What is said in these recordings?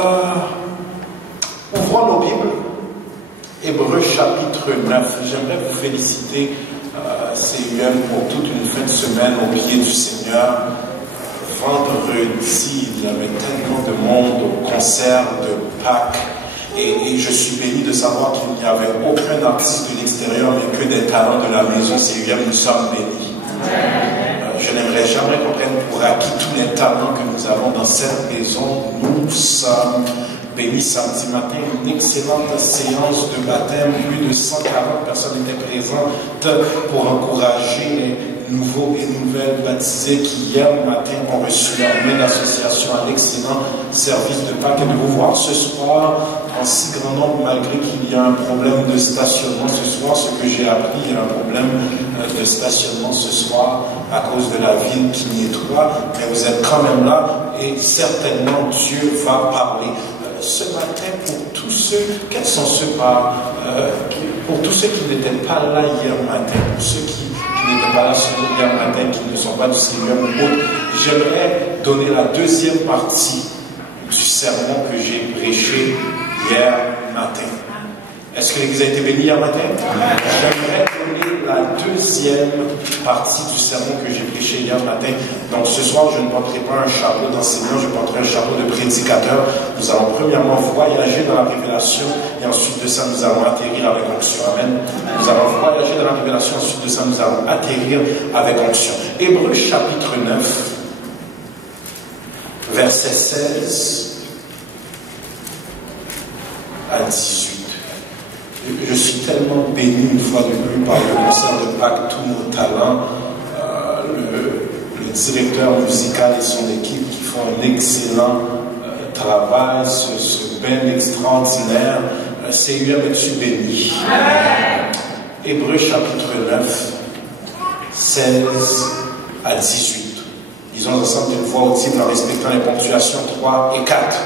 Ouvrons nos Bibles, Hébreux chapitre 9. J'aimerais vous féliciter, CUM, pour toute une fin de semaine au pied du Seigneur. Vendredi, il y avait tellement de monde au concert de Pâques et je suis béni de savoir qu'il n'y avait aucun artiste de l'extérieur mais que des talents de la maison CUM. Nous sommes bénis. Je n'aimerais jamais qu'on prenne pour acquis tous les talents que nous avons dans cette maison. Nous sommes bénis. Samedi matin, une excellente séance de baptême. Plus de 140 personnes étaient présentes pour encourager les nouveaux et nouvelles baptisés qui hier matin ont reçu leur main d'association à l'excellent service de Pâques et de vous voir ce soir en si grand nombre, malgré qu'il y a un problème de stationnement ce soir. Ce que j'ai appris, il y a un problème de stationnement ce soir à cause de la ville qui nettoie, mais vous êtes quand même là et certainement Dieu va parler. Ce matin, pour tous ceux, quels sont ceux pour tous ceux qui n'étaient pas là hier matin, pour ceux qui n'étaient pas là hier matin, qui ne sont pas du Seigneur ou autre, j'aimerais donner la deuxième partie du sermon que j'ai prêché hier matin. Est-ce que l'Église a été bénie hier matin? J'aimerais donner la deuxième partie du sermon que j'ai prêché hier matin. Donc ce soir, je ne porterai pas un chapeau d'enseignant, je porterai un chapeau de prédicateur. Nous allons premièrement voyager dans la révélation et ensuite de ça, nous allons atterrir avec onction. Amen. Nous allons voyager dans la révélation, ensuite de ça, nous allons atterrir avec onction. Hébreux chapitre 9, verset 16 à 18. Je suis tellement béni une fois de plus par le concert de Pâques, tous nos talents, le directeur musical et son équipe qui font un excellent travail, ce band extraordinaire. CUM, es-tu béni? Hébreux chapitre 9, 16 à 18. Disons ensemble d'une voix audible en respectant les ponctuations 3 et 4.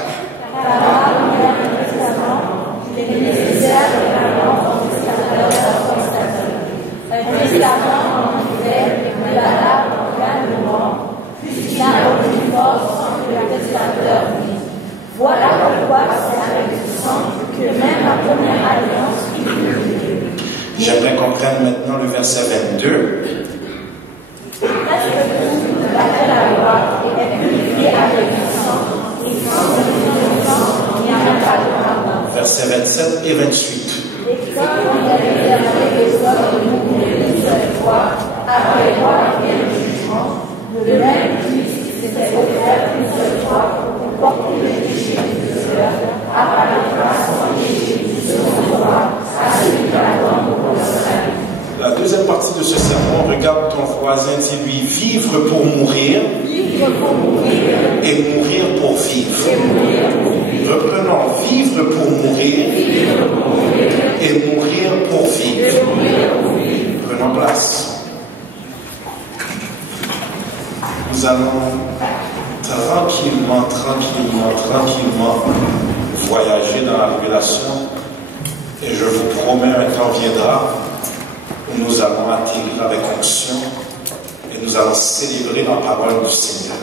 Il est nécessaire de l'avant du testateur un testament en fidèle et valable en cas de mort, puisqu'il n'a aucune force sans que le testateur vive. Voilà pourquoi c'est avec du sang que même la première alliance fut purifiée. J'aimerais qu'on prenne maintenant le verset 22. Parce que tout, d'après la loi, est purifié avec du sang, et sans le sang, il n'y a pas de pardon. Versets 27 et 28. Et comme il avait réservé les hommes de mourir une seule fois, après quoi vient le jugement, de même Christ s'était offert une seule fois pour porter le péché du cœur, apparaîtra sans péché du second fois, à celui qui attend pour le salut. La deuxième partie de ce sermon, regarde ton voisin, dis-lui vivre pour mourir, et mourir pour vivre. Reprenons, vivre pour mourir et mourir pour vivre. Prenons place. Nous allons tranquillement voyager dans la révélation et je vous promets, un temps viendra où nous allons atterrir avec onction et nous allons célébrer la parole du Seigneur.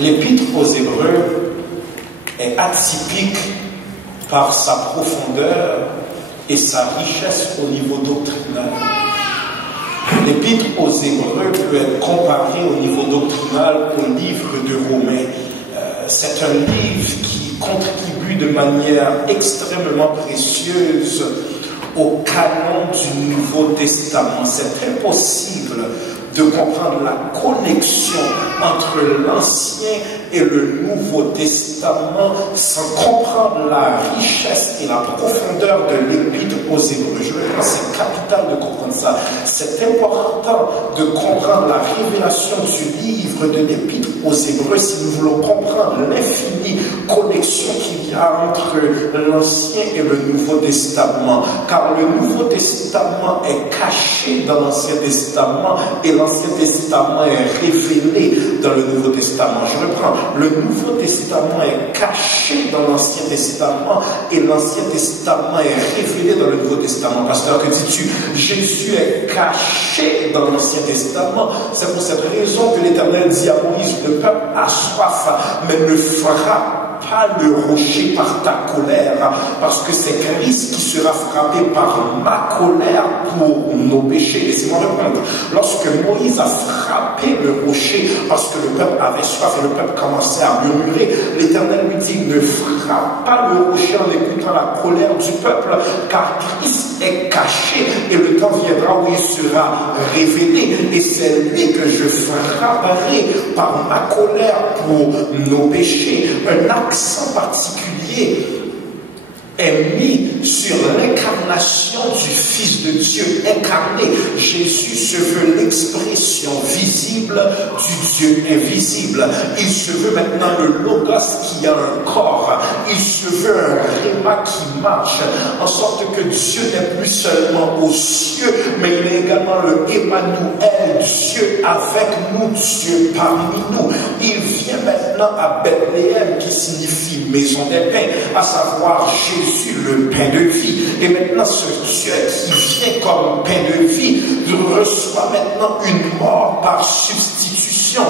L'épître aux Hébreux est atypique par sa profondeur et sa richesse au niveau doctrinal. L'épître aux Hébreux peut être comparé au niveau doctrinal au livre de Romains. C'est un livre qui contribue de manière extrêmement précieuse au canon du Nouveau Testament. C'est impossible de comprendre la connexion entre l'Ancien et le Nouveau Testament sans comprendre la richesse et la profondeur de l'Épître aux Hébreux. Je pense que c'est capital de comprendre ça. C'est important de comprendre la révélation du livre de l'Épître aux Hébreux si nous voulons comprendre l'infinie connexion qu'il y a entre l'Ancien et le Nouveau Testament. Car le Nouveau Testament est caché dans l'Ancien Testament et l'Ancien Testament est révélé dans le Nouveau Testament. Je reprends. Le Nouveau Testament est caché dans l'Ancien Testament et l'Ancien Testament est révélé dans le Nouveau Testament. Pasteur, que dis-tu? Jésus est caché dans l'Ancien Testament. C'est pour cette raison que l'Éternel dit à Moïse, le peuple a soif, mais ne frappe pas le rocher par ta colère, parce que c'est Christ qui sera frappé par ma colère pour nos péchés. Laissez-moi répondre. Lorsque Moïse a frappé le rocher, parce que le peuple avait soif et le peuple commençait à murmurer, l'Éternel lui dit, ne frappe pas le rocher en écoutant la colère du peuple, car Christ est caché et le temps viendra où il sera révélé, et c'est lui que je frapperai par ma colère pour nos péchés. Un accent particulier est mis sur l'incarnation du Fils de Dieu incarné. Jésus se veut l'expression visible du Dieu invisible. Il se veut maintenant le Logos qui a un corps. Il se veut un Réma qui marche, en sorte que Dieu n'est plus seulement aux cieux, mais il est également le Emmanuel, Dieu avec nous, Dieu parmi nous. Il vient maintenant à Bethléem, qui signifie maison des pains, à savoir Jésus, le pain de vie. Et maintenant, ce Dieu qui vient comme pain de vie reçoit maintenant une mort par substitution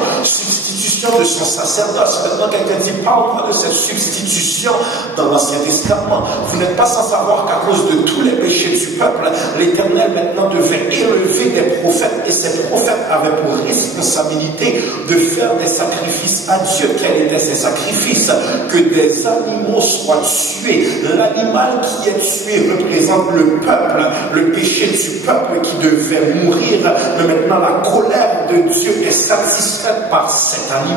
de son sacerdoce. Maintenant, quelqu'un dit, parle-moi de cette substitution dans l'Ancien Testament. Vous n'êtes pas sans savoir qu'à cause de tous les péchés du peuple, l'Éternel maintenant devait élever des prophètes, et ces prophètes avaient pour responsabilité de faire des sacrifices à Dieu. Quels étaient ces sacrifices? Que des animaux soient tués. L'animal qui est tué représente le peuple, le péché du peuple qui devait mourir. Mais maintenant, la colère de Dieu est satisfaite par cet animal.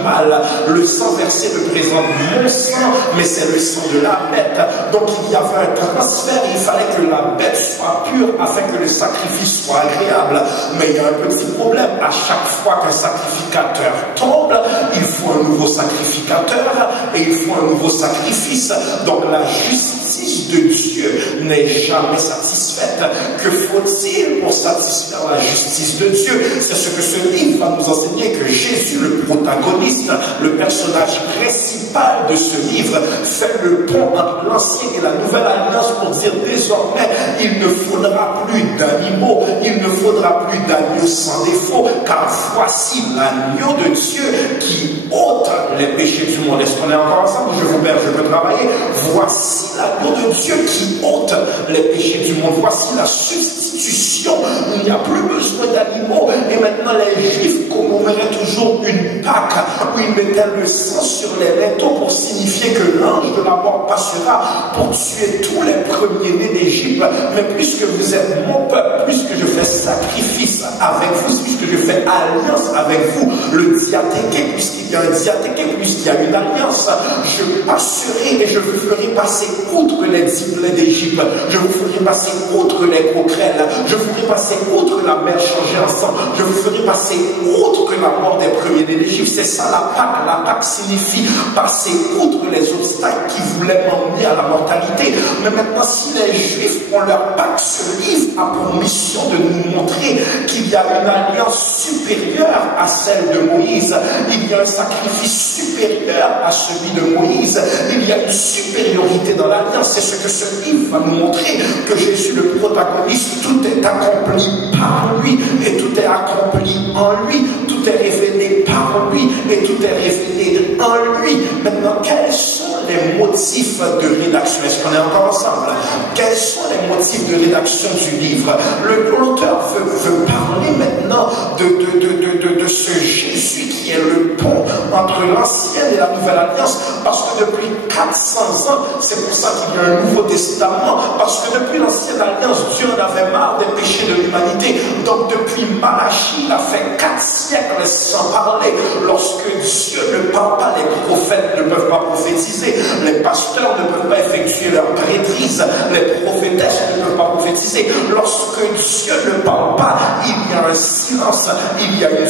Le sang versé représente mon sang, mais c'est le sang de la bête. Donc il y avait un transfert, il fallait que la bête soit pure afin que le sacrifice soit agréable. Mais il y a un petit problème, à chaque fois qu'un sacrificateur tombe, il faut un nouveau sacrificateur et il faut un nouveau sacrifice. Donc la justice de Dieu n'est jamais satisfaite. Que faut-il pour satisfaire la justice de Dieu? C'est ce que ce livre va nous enseigner, que Jésus, le protagoniste, le personnage principal de ce livre, fait le pont entre l'ancienne et la nouvelle alliance pour dire désormais, il ne faudra plus d'animaux, il ne faudra plus d'agneaux sans défaut, car voici l'agneau de Dieu qui ôte les péchés du monde. Est-ce qu'on est encore ensemble? Je vous perds, je peux travailler. Voici l'agneau de Dieu qui ôte les péchés du monde. Voici la substitution. Il n'y a plus besoin d'animaux. Et maintenant, les Juifs commémoraient toujours une Pâque où ils mettaient le sang sur les linteaux pour signifier que l'ange de la mort passera pour tuer tous les premiers-nés d'Égypte. Mais puisque vous êtes mon peuple, puisque je fais sacrifice avec vous, puisque je fais alliance avec vous, le diathéqué, puisqu'il y a un diathéqué, puisqu'il y a une alliance, je passerai et je vous ferai passer outre les disciples d'Égypte. Je vous ferai passer outre les coquerelles. Je vous ferai passer outre la mer changée en sang. Je vous ferai passer outre que la mort des premiers-nés d'Égypte. C'est ça la Pâque. La Pâque signifie passer outre les obstacles qui voulaient m'emmener à la mortalité. Mais maintenant, si les Juifs ont leur Pâque, ce livre a pour mission de nous montrer qu'il y a une alliance supérieure à celle de Moïse. Il y a un sacrifice supérieur à celui de Moïse. Il y a une supériorité dans l'alliance. C'est ce que ce livre va nous montrer, que Jésus, le protagoniste, tout est accompli par lui et tout est accompli en lui. Tout est révélé par lui et tout est révélé en lui. Maintenant, quels sont les motifs de rédaction? Est-ce qu'on est encore ensemble? Quels sont les motifs de rédaction du livre? L'auteur veut parler maintenant de ce Jésus qui est le pont entre l'ancienne et la nouvelle alliance, parce que depuis 400 ans, c'est pour ça qu'il y a un Nouveau Testament, parce que depuis l'ancienne alliance, Dieu en avait marre des péchés de l'humanité. Donc depuis Malachie, il a fait 4 siècles sans parler. Lorsque Dieu ne parle pas, les prophètes ne peuvent pas prophétiser, les pasteurs ne peuvent pas effectuer leur prêtrise, les prophétesses ne peuvent pas prophétiser. Lorsque Dieu ne parle pas, il y a un silence, il y a une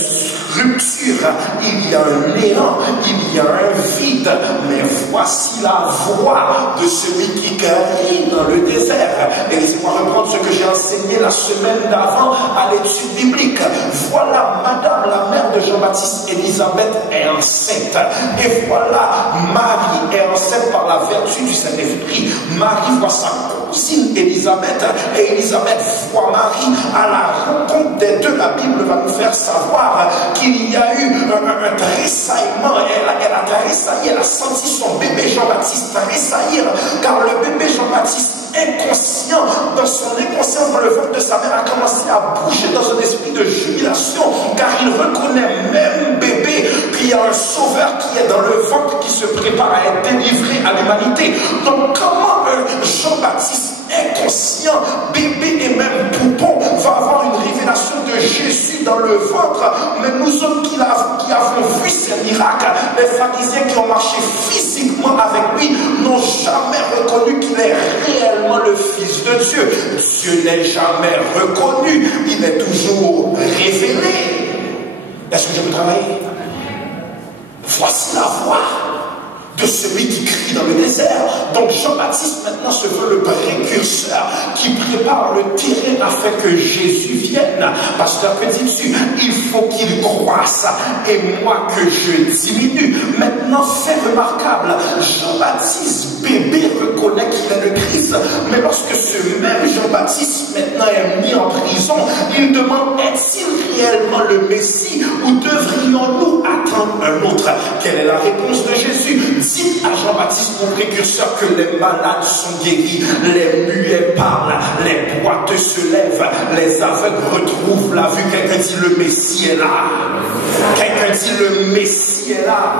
rupture, il y a un néant, il y a un vide. Mais voici la voix de celui qui crie dans le désert. Et laissez-moi reprendre ce que j'ai enseigné la semaine d'avant à l'étude biblique. Voilà Madame, la mère de Jean-Baptiste, Élisabeth, est enceinte. Et voilà Marie est enceinte par la vertu du Saint-Esprit. Marie voit sa cousine Élisabeth, et Élisabeth voit Marie à la rencontre compte des deux, la Bible va nous faire savoir qu'il y a eu un tressaillement. Elle a tressailli, elle a senti son bébé Jean-Baptiste tressaillir, car le bébé Jean-Baptiste, inconscient, dans son inconscience, dans le ventre de sa mère, a commencé à bouger dans un esprit de jubilation, car il reconnaît même bébé qu'il y a un sauveur qui est dans le ventre, qui se prépare à être délivré à l'humanité. Donc comment un Jean-Baptiste inconscient, bébé et même poupon, va avoir une révélation de Jésus dans le ventre? Mais nous autres qui avons vu ces miracles, les pharisiens qui ont marché physiquement avec lui, n'ont jamais reconnu qu'il est réellement le Fils de Dieu. Dieu n'est jamais reconnu, il est toujours révélé. Est-ce que je peux travailler? Voici la voix de celui qui crie dans le désert. Donc Jean-Baptiste maintenant se veut le précurseur qui prépare le terrain afin que Jésus vienne. Pasteur, que dis-tu? Il faut qu'il croisse et moi que je diminue. Maintenant, fait remarquable, Jean-Baptiste, bébé, reconnaît qu'il est le Christ. Mais lorsque ce même Jean-Baptiste maintenant est mis en prison, il demande: est-il réellement le Messie ou devrions-nous attendre un autre? Quelle est la réponse de Jésus? Dites à Jean-Baptiste, mon précurseur, que les malades sont guéris, les muets parlent, les boiteux se lèvent, les aveugles retrouvent la vue. Quelqu'un dit: le Messie est là. Quelqu'un dit: le Messie est là.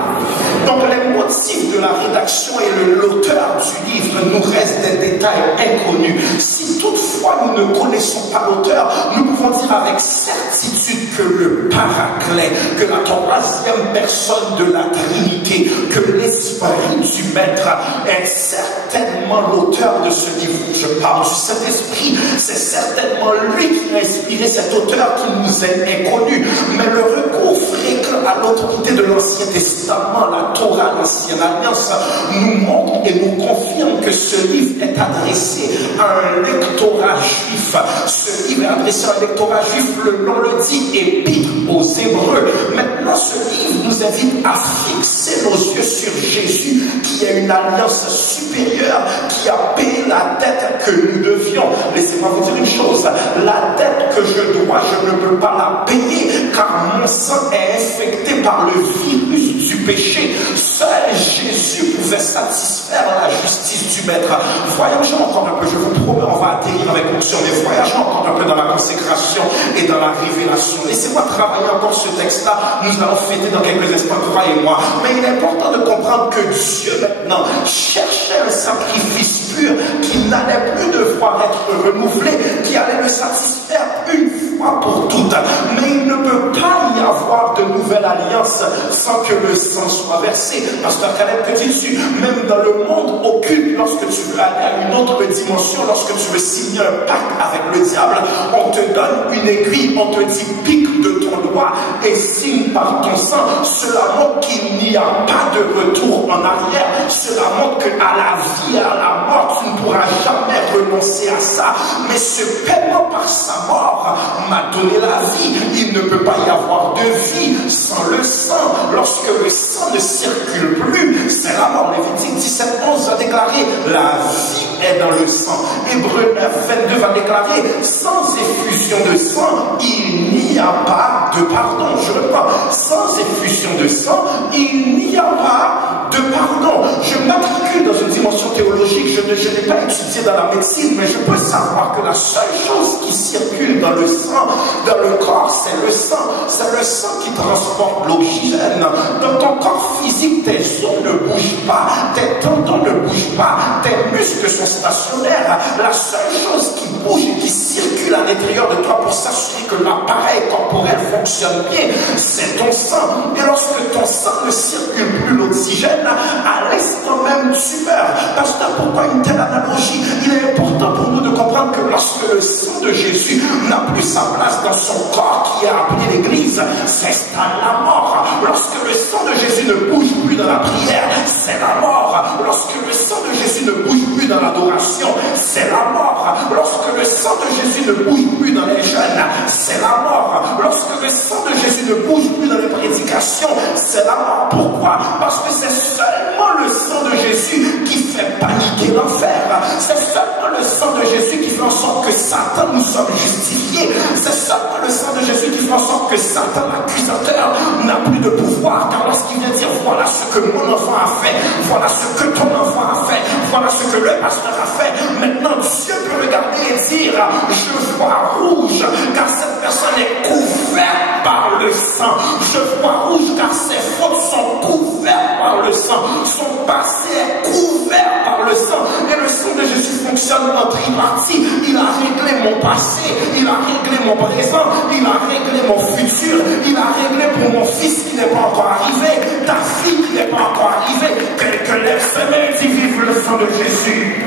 Donc les motifs de la rédaction et l'auteur du livre nous restent des détails inconnus. Si toutefois nous ne connaissons pas l'auteur, nous pouvons dire avec certitude que le Paraclet, que la troisième personne de la Trinité, que l'Esprit du Maître est certainement l'auteur de ce livre. Je parle du Saint-Esprit, c'est certainement lui qui a inspiré cet auteur qui nous est inconnu. Mais le recours fréquent à l'autorité de l'Ancien Testament, la Torah, l'Ancienne Alliance, nous montre et nous confirme que ce livre est adressé à un lectorat juif. Ce livre est adressé à un lectorat juif, le nom le dit, épître aux Hébreux. Maintenant, ce livre nous invite à fixer nos yeux sur Jésus, qui est une alliance supérieure, qui a payé la dette que nous devions. Laissez-moi vous dire une chose: la dette que je dois, je ne peux pas la payer, car mon sang est infecté par le virus du péché. Seul Jésus pouvait satisfaire la justice du Maître. Voyageons encore un peu, je vous promets, on va atterrir avec onction, mais voyageons encore un peu dans la consécration et dans la révélation. Laissez-moi travailler encore ce texte-là. Nous allons fêter dans quelques instants, croyez-moi. Mais il est important de comprendre que Dieu maintenant cherchait un sacrifice pur qui n'allait plus devoir être renouvelé, qui allait le satisfaire une fois pour toutes. Mais il ne peut pas y avoir de nouvelle alliance sans que le sang soit versé. Pasteur Caleb, que dis-tu? Même dans le monde occulte, lorsque tu veux aller à une autre dimension, lorsque tu veux signer un pacte avec le diable, on te donne une aiguille, on te dit: pique de ton doigt et signe par ton sang. Cela montre qu'il n'y a pas de retour en arrière. Cela montre qu'à la vie et à la mort, tu ne pourras jamais renoncer à ça. Mais ce paiement par sa mort m'a donné la vie. Il ne peut pas y avoir de vie sans le sang. Lorsque le sang ne circule plus, c'est la mort. Lévitique 17:11 va déclarer: la vie est dans le sang. Hébreux 9:22 va déclarer: sans effusion de sang, il n'y a pas de pardon. Je reprends: sans effusion de sang, il n'y a pas de pardon. Je m'attribue dans une dimension théologique, je n'ai pas étudié dans la médecine, mais je peux savoir que la seule chose qui circule dans le sang, dans le corps, c'est le sang. C'est le sang qui transporte l'oxygène. Dans ton corps physique, tes os ne bougent pas, tes tendons ne bougent pas, tes muscles sont stationnaires. La seule chose qui bouge et qui circule à l'intérieur de toi pour s'assurer que l'appareil corporel fonctionne bien, c'est ton sang. Et lorsque ton sang ne circule plus l'oxygène, à l'instant même tu meurs. Pasteur, pourquoi une telle analogie? Il est important pour nous de comprendre que lorsque le sang de Jésus n'a plus sa place dans son corps qui est appelé l'Église, s'installe la mort. Lorsque le sang de Jésus ne bouge plus dans la prière, c'est la mort. Lorsque le sang de Jésus ne bouge plus dans l'adoration, c'est la mort. Lorsque le sang de Jésus ne bouge plus dans les jeûnes, c'est la mort. Lorsque le sang de Jésus ne bouge plus dans les prédications, c'est la mort. Pourquoi? Parce que c'est seulement le sang de Jésus qui fait paniquer l'enfer. C'est seulement le sang de Jésus qui fait en sorte que Satan nous sommes justifiés. C'est seulement le sang de Jésus qui fait en sorte que Satan, l'accusateur, n'a plus de pouvoir. Car lorsqu'il vient dire, voilà ce que mon enfant a fait, voilà ce que ton enfant a fait, voilà ce que le pasteur a fait, maintenant Dieu peut regarder et dire, je vois rouge, car cette personne est couverte par le sang. Je vois rouge, car ses fautes sont couvertes par le sang. Son passé est couvert par le sang. Et le sang de Jésus fonctionne en tripartie. Il a réglé mon passé, il a réglé mon présent, il a réglé mon futur, il a réglé pour mon fils qui n'est pas encore arrivé, ta fille qui n'est pas encore arrivée. Quelqu'un lève ses mains et dit, vive le sang de Jésus.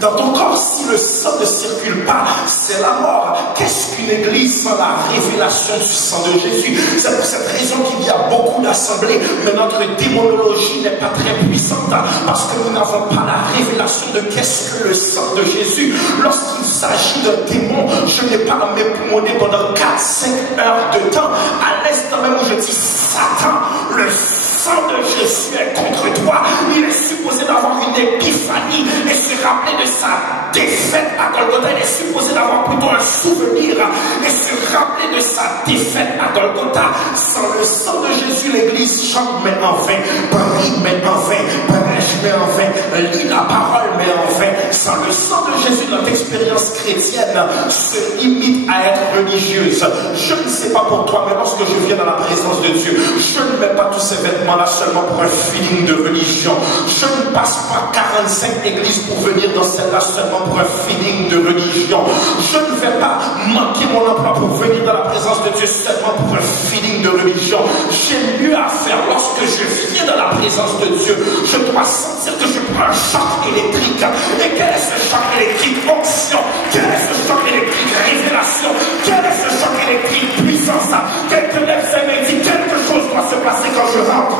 Dans ton corps, si le sang ne circule pas, c'est la mort. Qu'est-ce qu'une église sans la révélation du sang de Jésus? C'est pour cette raison qu'il y a beaucoup d'assemblées, mais notre démonologie n'est pas très puissante, parce que nous n'avons pas la révélation de qu'est-ce que le sang de Jésus. Lorsqu'il s'agit d'un démon, je n'ai pas à m'époumoner pendant 4-5 heures de temps, à l'instant même où je dis Satan, le sang de Jésus est contre toi. Il est supposé d'avoir une épiphanie et se rappeler de sa défaite à Golgotha. Il est supposé d'avoir plutôt un souvenir et se rappeler de sa défaite à Golgotha. Sans le sang de Jésus, l'église chante mais en vain, prie mais en vain, prêche mais en vain, lit la parole mais en vain. Sans le sang de Jésus, notre expérience chrétienne se limite à être religieuse. Je ne sais pas pour toi, mais lorsque je viens dans la présence de Dieu, je ne mets pas tous ces vêtements-là seulement pour un feeling de religion. Je ne passe pas 45 églises pour venir dans celle-là seulement pour un feeling de religion. Je ne vais pas manquer mon emploi pour venir dans la présence de Dieu seulement pour un feeling de religion. J'ai mieux à faire. Lorsque je viens dans la présence de Dieu, je dois sentir que je prends un choc électrique. Et quel est ce choc électrique? Onction. Quel est ce choc électrique? Révélation. Quel est ce choc électrique? Puissance. Quelqu'un lève ses mains et dit quelque chose doit se passer quand je rentre.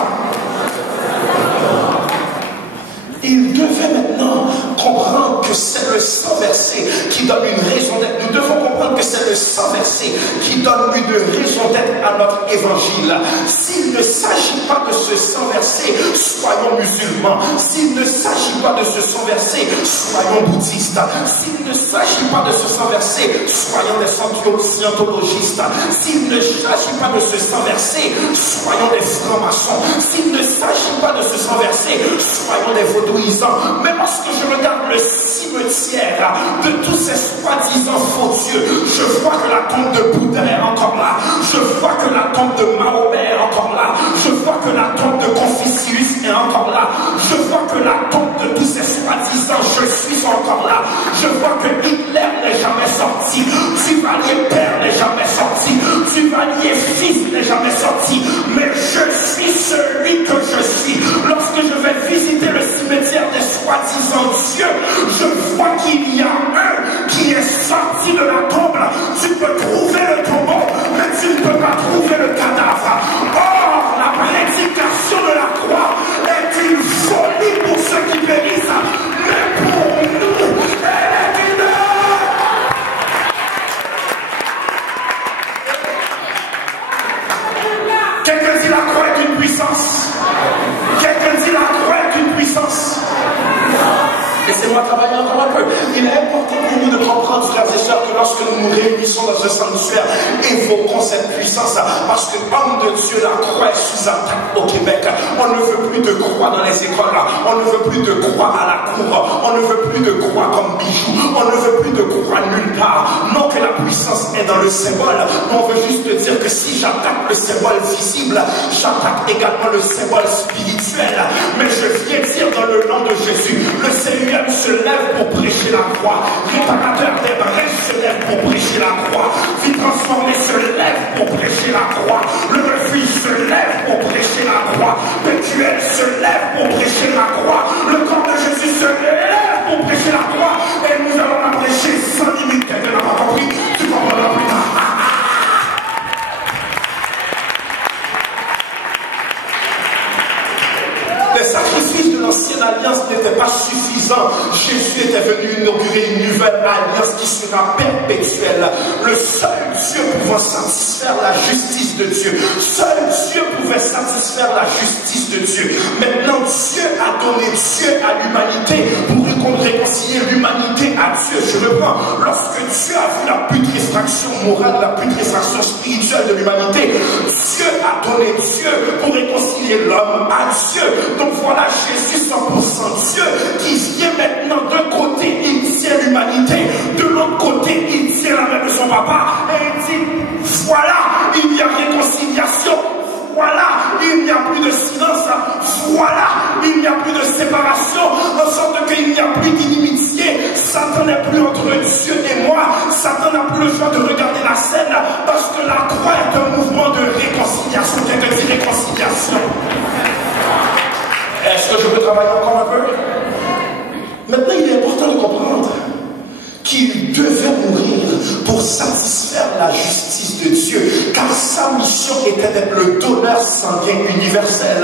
Il devait maintenant comprendre que c'est le sang versé qui donne une raison d'être. Nous devons comprendre que c'est le sang versé qui donne une raison d'être à notre évangile. S'il ne s'agit pas de ce sang versé, soyons musulmans. S'il ne s'agit pas de ce sang versé, soyons bouddhistes. S'il ne s'agit pas de ce sang versé, soyons des scientologistes. S'il ne s'agit pas de ce sang versé, soyons des francs-maçons. S'il ne s'agit pas de ce sang versé, soyons des vaudouisants. Mais lorsque je regarde le cimetière de tous ces soi-disant faux dieux, je vois que la tombe de Bouddha est encore là, je vois que la tombe de Mahomet est encore là, je vois que la tombe de Confucius est encore là, je vois que la tombe de tous ces soi-disant je suis encore là, je vois que Hitler n'est jamais sorti, Duvalier père n'est jamais sorti, Duvalier fils n'est jamais sorti, mais je suis celui que je suis. Lorsque je vais visiter le cimetière des soi-disant dieux, je vois qu'il y a un qui est sorti de la tombe. Tu peux trouver le tombeau, mais tu ne peux pas trouver le cadavre. Or, la prédication de la croix est une folie pour ceux qui périssent, mais pour nous, elle est une... Quelqu'un dit la croix est une puissance. Quelqu'un dit la croix est une puissance. Laissez-moi travailler encore un peu. Il est important pour nous de comprendre, frères et sœurs, que lorsque nous nous réunissons dans un sanctuaire, évoquons cette puissance. Parce que, homme de Dieu, la croix est sous attaque au Québec. On ne veut plus de croix dans les écoles. On ne veut plus de croix à la cour. On ne veut plus de croix comme bijou. On ne veut plus de croix nulle part. Non que la puissance est dans le symbole. On veut juste dire que si j'attaque le symbole visible, j'attaque également le symbole spirituel. Mais je viens dire dans le nom de Jésus, le Seigneur se lève pour prêcher la croix. Réparateur des brèches se lève pour prêcher la croix. Vie transformée se lève pour prêcher la croix. Le refuge se lève pour prêcher la croix. Pétuel se lève pour prêcher la croix. Le corps de Jésus se lève pour prêcher la croix. Et nous allons la prêcher sans limite. Quelqu'un n'a pas compris? Tu comprendras plus tard. Les sacrifices de l'ancienne alliance n'étaient pas suffisants. Jésus était venu inaugurer une nouvelle alliance qui sera perpétuelle. Le seul Dieu pouvant satisfaire la justice de Dieu. Seul Dieu pouvait satisfaire la justice de Dieu. Maintenant, Dieu a donné Dieu à l'humanité pour réconcilier l'humanité à Dieu. Je veux prend. Lorsque Dieu a vu la putréfaction morale, la putréfaction spirituelle de l'humanité, Dieu a donné Dieu pour réconcilier l'homme à Dieu. Donc voilà Jésus 100% Dieu qui vient maintenant d'un côté, il tient l'humanité, de l'autre côté, il tient la main de son papa et il dit, voilà, il y a réconciliation. Voilà, il n'y a plus de silence. Voilà, il n'y a plus de séparation. En sorte qu'il n'y a plus d'inimitié. Satan n'est plus entre Dieu et moi. Satan n'a plus le choix de regarder la scène parce que la croix est un mouvement de réconciliation. Quelqu'un dit réconciliation. Est-ce que je peux travailler encore un peu? Maintenant, il est important de comprendre qu'il devait mourir pour satisfaire la justice de Dieu, car sa mission était d'être le donneur sanguin universel.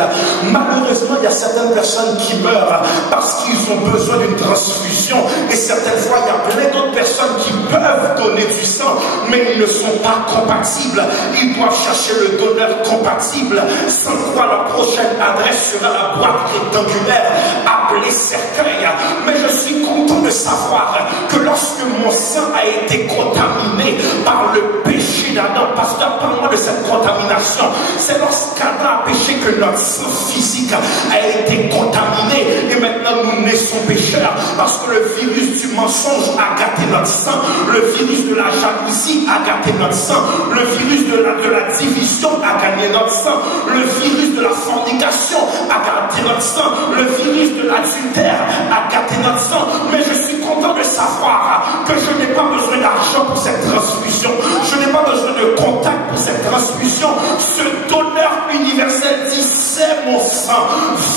Malheureusement, il y a certaines personnes qui meurent parce qu'ils ont besoin d'une transfusion, et certaines fois, il y a plein d'autres personnes qui peuvent donner du sang, mais ils ne sont pas compatibles. Ils doivent chercher le donneur compatible, sans quoi la prochaine adresse sera la boîte rectangulaire appelée cercueil. Mais je suis content de savoir que lorsque mon sang a été contaminé par le péché d'Adam, pasteur, parle-moi de cette contamination. C'est lorsqu'Adam a péché que notre sang physique a été contaminé, et maintenant nous naissons pécheurs parce que le virus du mensonge a gâté notre sang, le virus de la jalousie a gâté notre sang, le virus de la division a gagné notre sang, le virus de la fornication a gâté notre sang, le virus de l'adultère a gâté notre sang. Mais je suis content de savoir que je n'ai pas besoin d'argent pour cette transfusion, je n'ai pas besoin de contact pour cette transfusion. Ce donneur universel dit, c'est mon sang,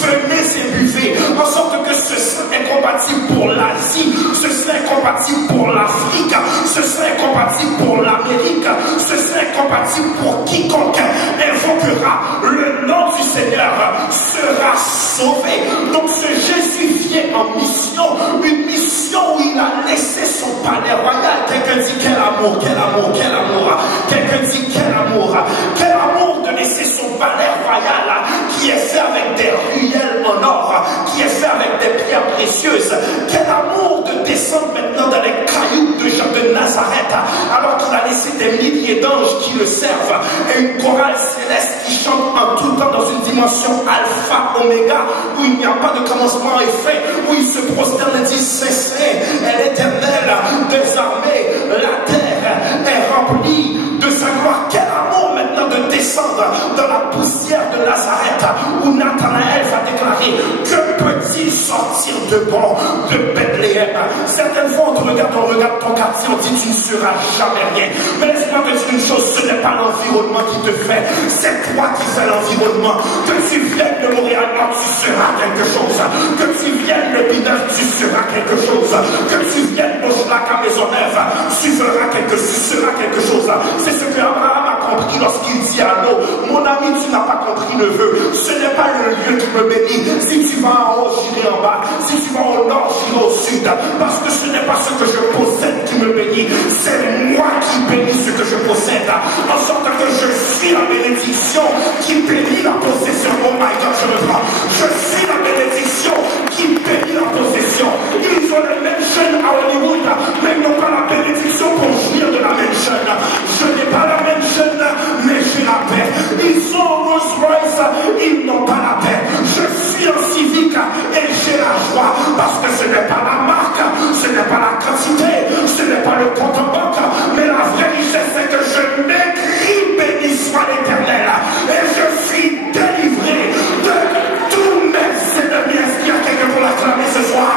venez et buvez, en sorte que ce sang est compatible pour l'Asie, ce sang est compatible pour l'Afrique, ce sang est compatible pour l'Amérique, ce sang est compatible pour quiconque invoquera le nom du Seigneur sera sauvé. Donc ce Jésus vient en mission, une mission où il a laissé son palais royal. Quelqu'un dit quel amour, quel amour, quel amour. Quelqu'un dit quel amour de laisser son palais royal qui est fait avec des ruelles en or, qui est fait avec des pierres précieuses. Quel amour de descendre maintenant dans les cailloux de Jean de Nazareth, alors qu'il a laissé des milliers d'anges qui le servent et une chorale céleste qui chante en tout temps dans une dimension alpha, oméga, où il n'y a pas de commencement et fin, où il se prosterne et dit c'est saint, est l'éternel des armées, la terre est remplie de sa gloire. Quel amour maintenant de descendre dans la poussière de Nazareth, où Nathanaël va déclarer que peut-il sortir de bon de Bethléem. Certaines fois on te regarde, on regarde ton quartier, on dit tu ne seras jamais rien. Mais laisse-moi te dire une chose, ce n'est pas l'environnement qui te fait, c'est toi qui fais l'environnement. Que tu viennes de Montréal Nord, tu seras quelque chose. Que tu viennes de Pinard, tu seras quelque chose. Que tu viennes d'Auchlac à Maisonneuve, tu seras quelque chose. C'est ce que Abraham a compris lorsqu'il dit à l'eau, mon ami, tu n'as pas compris, neveu, ce n'est pas le lieu qui me bénit. Si tu vas en haut, j'irai en bas. Si tu vas au nord, j'irai au sud. Parce que ce n'est pas ce que je possède qui me bénit, c'est moi qui bénis ce que je possède. En sorte que je suis la bénédiction qui bénit la possession. Oh my God, je me prends. Je suis la bénédiction qui bénit la possession. Ils ont les mêmes chaînes à Hollywood, mais ils n'ont pas la bénédiction pour jouir de la même chaîne. Je n'ai pas la même chaîne, mais j'ai la paix. Ils ont Rolls Royce, ils n'ont pas la paix. Je suis en civique et j'ai la joie, parce que ce n'est pas la marque, ce n'est pas la quantité, ce n'est pas le compte en banque, mais la vraie richesse c'est que je m'écris béni soit l'Éternel et je suis délivré de tous mes ennemis. Est-ce qu'il y a quelqu'un pour l'acclamer ce soir?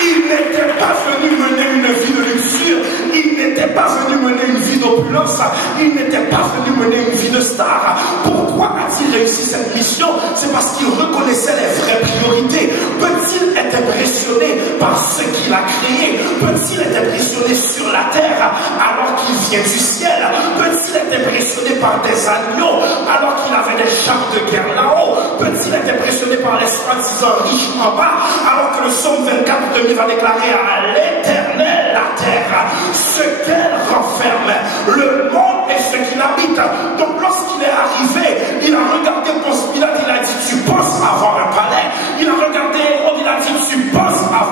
Il n'était pas venu mener une vie de luxure, il n'était pas venu mener une vie d'opulence, il n'était pas venu mener une vie de star. Pourquoi a-t-il réussi cette mission? C'est parce qu'il reconnaissait les vraies priorités. Peut-il être impressionné par ce qu'il a créé? Peut-il être impressionné sur la terre alors qu'il vient du ciel? Peut-il être impressionné par des agneaux alors qu'il avait des chars de guerre là-haut? Peut-il être impressionné par les soi-disant riches en bas alors que le psaume 24 va déclarer à l'Éternel la terre, ce qu'elle renferme, le monde et ce qu'il habite. Donc lorsqu'il est arrivé, il a regardé Ponce Pilate, il a dit tu penses avoir un palais. Il a regardé Hérode, il a dit tu penses avoir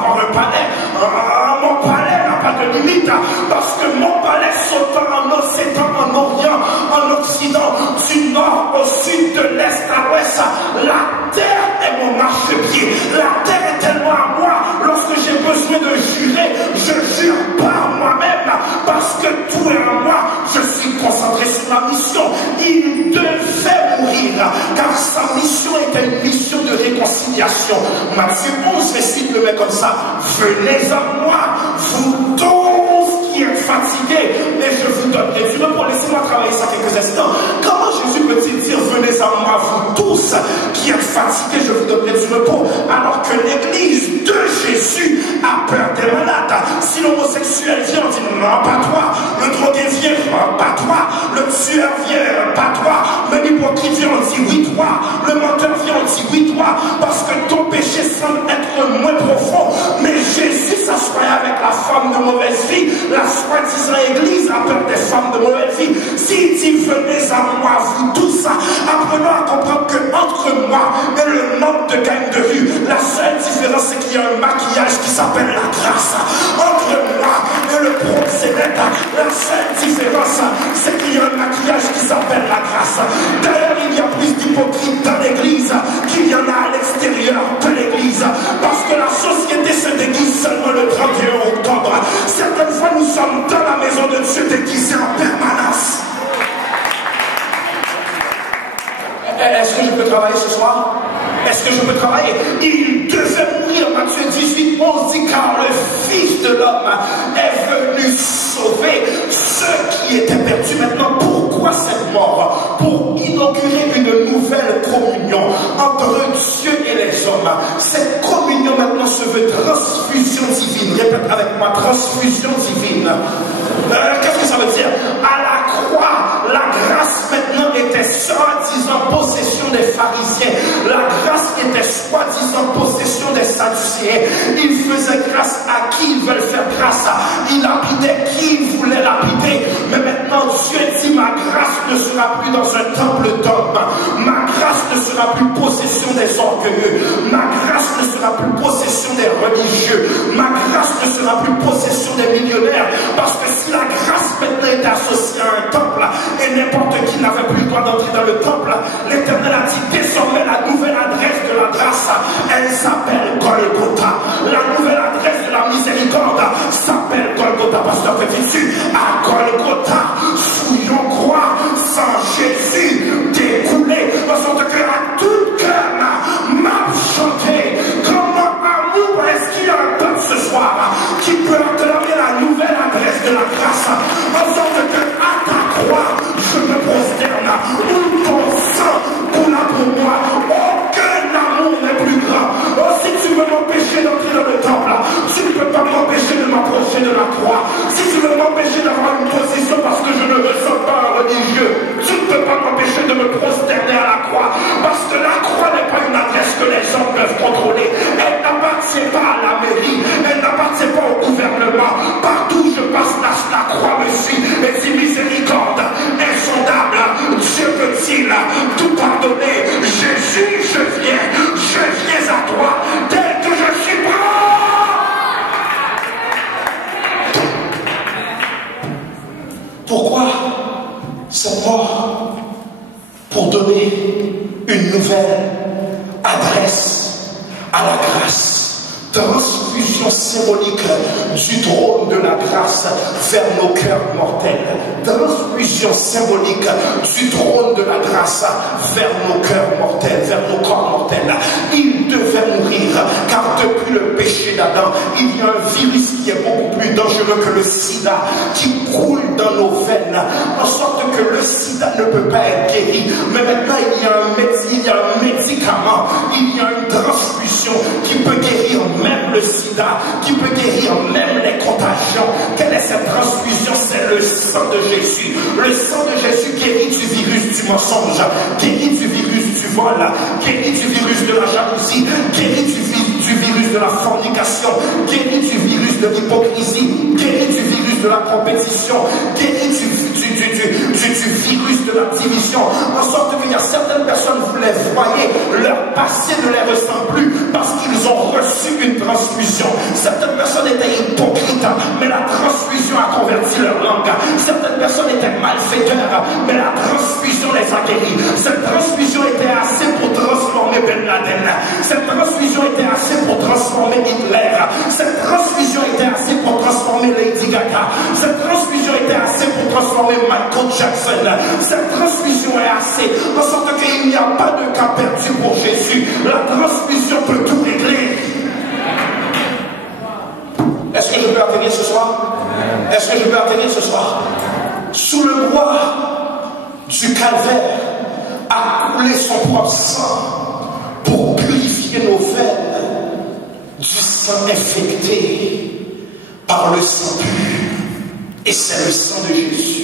adresse. La terre est mon marchepied. La terre est tellement à moi. Lorsque j'ai besoin de jurer, je jure par moi-même parce que tout est à moi. Je suis concentré sur ma mission. Il devait mourir car sa mission était une mission de réconciliation. Matthieu 11, verset le met comme ça. Venez à moi, vous tous qui êtes fatigués, et je vous donnerai du repos. Laissez-moi travailler ça quelques instants. Comment Jésus peut-il dire venez à moi, vous tous qui êtes fatigués, je vous donnerai du repos, alors que l'église de Jésus a peur des malades? Si l'homosexuel vient, on dit non, pas toi. Le drogué vient, pas toi. Le tueur vient, pas toi. Le hypocrite vient, on dit oui, toi. Le menteur vient, on dit oui, toi. Parce que ton péché semble être moins profond. Mais Jésus s'assoit avec la femme de mauvaise vie. La soi-disant église a peur des femmes de mauvaise vie. S'il dit venez à moi, vous tous, apprenons à comprendre que entre moi et le nombre de gangs de rue, la seule différence c'est qu'il y a un maquillage qui s'appelle la grâce. Entre moi et le proxénète, la seule différence c'est qu'il y a un maquillage qui s'appelle la grâce. D'ailleurs, il y a plus d'hypocrites dans l'église qu'il y en a à l'extérieur de l'église. Parce que la société se déguise seulement le 31 octobre. Certaines fois, nous sommes dans la maison de Dieu déguisés en permanence. Est-ce que je peux travailler ce soir? Est-ce que je peux travailler? Il devait mourir. Matthieu 18, 11 dit car le Fils de l'homme est venu sauver ceux qui étaient perdus. Maintenant, pourquoi cette mort? Pour inaugurer une nouvelle communion entre Dieu et les hommes. Cette communion maintenant se veut transfusion divine. Répète avec moi, transfusion divine. Qu'est-ce que ça veut dire? À la croix, la grâce maintenant était soi-disant possession des pharisiens. La grâce était soi-disant possession des sadducéens. Ils faisaient grâce à qui ils veulent faire grâce. Ils lapidaient qui ils voulaient lapider. Mais maintenant Dieu dit ma grâce ne sera plus dans un temple d'hommes. Ma grâce ne sera plus possession des orgueilleux. Ma grâce ne sera plus possession des religieux. Ma grâce ne sera plus possession des millionnaires. Parce que si la grâce maintenant est associée à un temple et n'importe qui n'avait plus le droit d'entrer dans le temple, l'Éternel a dit désormais la nouvelle adresse de la grâce, elle s'appelle Golgotha. La nouvelle adresse de la miséricorde s'appelle Golgotha. Pasteur Petit, à Golgotha, fouillons croix sans Jésus découlé, en sorte que à tout cœur m'a chanté. Comment amour est-ce qu'il y a un peuple ce soir qui peut acclamer la nouvelle adresse de la grâce, en sorte que à ta croix je me prosterne, où ton sang coula pour moi. Aucun amour n'est plus grand. Oh, si tu veux m'empêcher d'entrer dans le temple, tu ne peux pas m'empêcher de m'approcher de la croix. Si tu veux m'empêcher d'avoir une position parce que je ne ressens pas un religieux, tu ne peux pas m'empêcher de me prosterner à la croix. Parce que la croix n'est pas une adresse que les hommes peuvent contrôler. Elle n'appartient pas à la mairie. Elle n'appartient pas au gouvernement. Partout où je passe, la croix me suit et dit miséricorde insondable. Dieu peut-il tout pardonner? Jésus, je viens à toi tel que je suis prêt. Pourquoi cette mort? Pour donner une nouvelle adresse à la grâce. Transfusion symbolique du trône de la grâce vers nos cœurs mortels. Transfusion symbolique du trône de la grâce vers nos cœurs mortels, vers nos corps mortels. Il devait mourir car depuis le péché d'Adam, il y a un virus qui est beaucoup plus dangereux que le sida qui coule dans nos veines, en sorte que le sida ne peut pas être guéri. Mais maintenant il y a un médicament, il y a une transfusion qui peut guérir même le sida, qui peut guérir même les contagions. Quelle est cette transfusion? C'est le sang de Jésus. Le sang de Jésus guérit du virus du mensonge, guérit du virus du vol, guérit du virus de la jalousie, guérit du virus de la fornication, guérit du virus de l'hypocrisie, guérit du virus de la compétition, guérit du virus de la division, en sorte qu'il y a certaines personnes, vous les voyez, leur passé ne les ressent plus parce qu'ils ont reçu une transfusion. Certaines personnes étaient hypocrites, mais la transfusion a converti leur langue. Certaines personnes étaient malfaiteurs, mais la transfusion les a guéris. Cette transfusion était assez pour transformer transformer Ben Laden. Cette transfusion était assez pour transformer Hitler. Cette transfusion était assez pour transformer Lady Gaga. Cette transfusion était assez pour transformer Michael Jackson. Cette transfusion est assez, en sorte qu'il n'y a pas de cas perdu pour Jésus. La transfusion peut tout régler. Est-ce que je peux atterrir ce soir? Est-ce que je peux atterrir ce soir? Sous le bois du calvaire a coulé son propre sang pour purifier nos veines du sang infecté par le sang pur. Et c'est le sang de Jésus.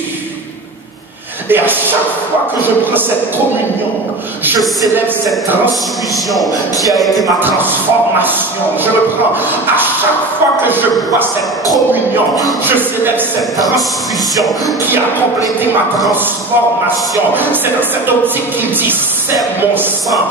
Et à chaque fois que je prends cette communion, je célèbre cette transfusion qui a été ma transformation. Je reprends. À chaque fois que je bois cette communion, je célèbre cette transfusion qui a complété ma transformation. C'est dans cette optique qu'il dit, c'est mon sang,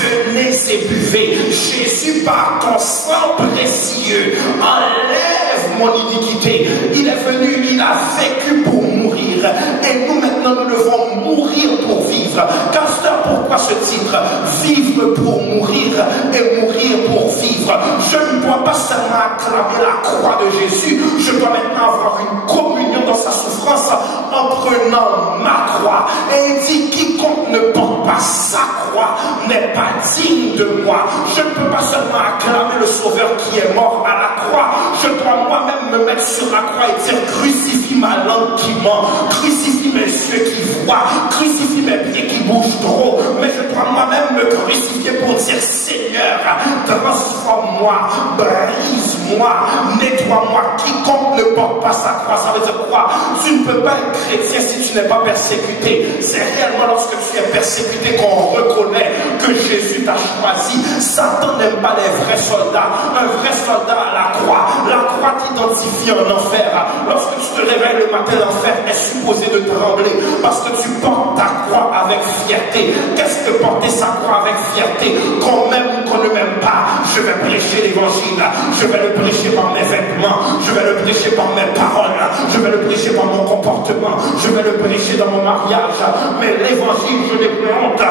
venez et buvez. Jésus, par ton sang précieux, enlève mon iniquité. Il est venu, il a vécu pour mourir. Et nous maintenant, nous devons mourir pour vivre. Pasteur, pourquoi ce titre? Vivre pour mourir et mourir pour vivre. Je ne dois pas seulement acclamer la croix de Jésus, je dois maintenant avoir une communion dans sa souffrance en prenant ma croix. Et il dit, quiconque ne porte pas sa croix n'est pas digne de moi. Je ne peux pas seulement acclamer le Sauveur qui est mort à la croix, je dois moi-même me mettre sur la croix et dire, crucifie ma langue qui ment, crucifie mes yeux qui voient, crucifie mes pieds qui bougent trop, mais je dois moi-même me crucifier pour dire, Seigneur, transforme-moi, brise-moi, nettoie-moi. Quiconque ne porte pas sa croix, ça veut dire quoi? Tu ne peux pas être chrétien si tu n'es pas persécuté. C'est réellement lorsque tu es persécuté qu'on reconnaît que Jésus t'a choisi. Satan n'aime pas les vrais soldats. Un vrai soldat à la croix t'identifie en enfer. Lorsque tu te réveilles le matin, l'enfer est supposé de trembler parce que tu portes ta croix avec fierté. Qu'est-ce que porter sa croix avec fierté? Qu'on m'aime ou qu'on ne m'aime pas, je vais prêcher l'évangile. Je vais le prêcher par mes vêtements, je vais le prêcher par mes paroles, je vais le prêcher par mon comportement, je vais le prêcher dans mon mariage. Mais l'évangile, je n'ai plus honte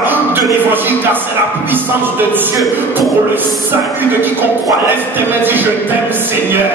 de l'évangile, car c'est la puissance de Dieu pour le salut de quiconque croit. Lève tes mains, dis, je t'aime, Seigneur.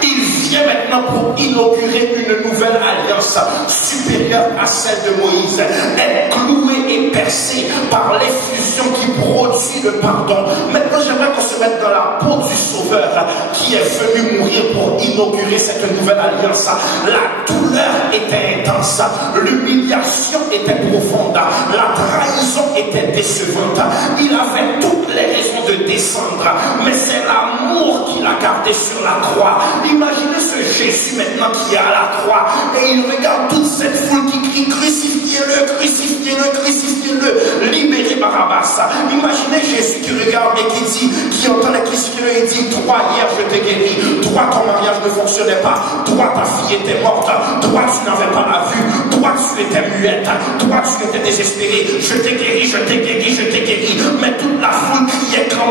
Il vient maintenant pour inaugurer une nouvelle alliance supérieure à celle de Moïse. Elle clouée et percée par l'effusion qui produit le pardon. Maintenant, j'aimerais qu'on se mette dans la peau du Sauveur qui est venu mourir pour inaugurer cette nouvelle alliance. La douleur était intense, l'humiliation était profonde, la trahison était décevante. Il avait toutes les raisons de descendre, mais c'est l'amour qui l'a gardé sur la croix. Imaginez ce Jésus maintenant qui est à la croix et il regarde toute cette foule qui crie, crucifiez-le, crucifiez-le, crucifiez-le, libérez Barabbas. Imaginez Jésus qui regarde et qui dit, qui entend les crucifiez-le et dit, toi hier je t'ai guéri, toi ton mariage ne fonctionnait pas, toi ta fille était morte, toi tu n'avais pas la vue, toi tu étais muette, toi tu étais désespéré, je t'ai guéri, je t'ai guéri, je t'ai guéri. Mais toute la foule criait quand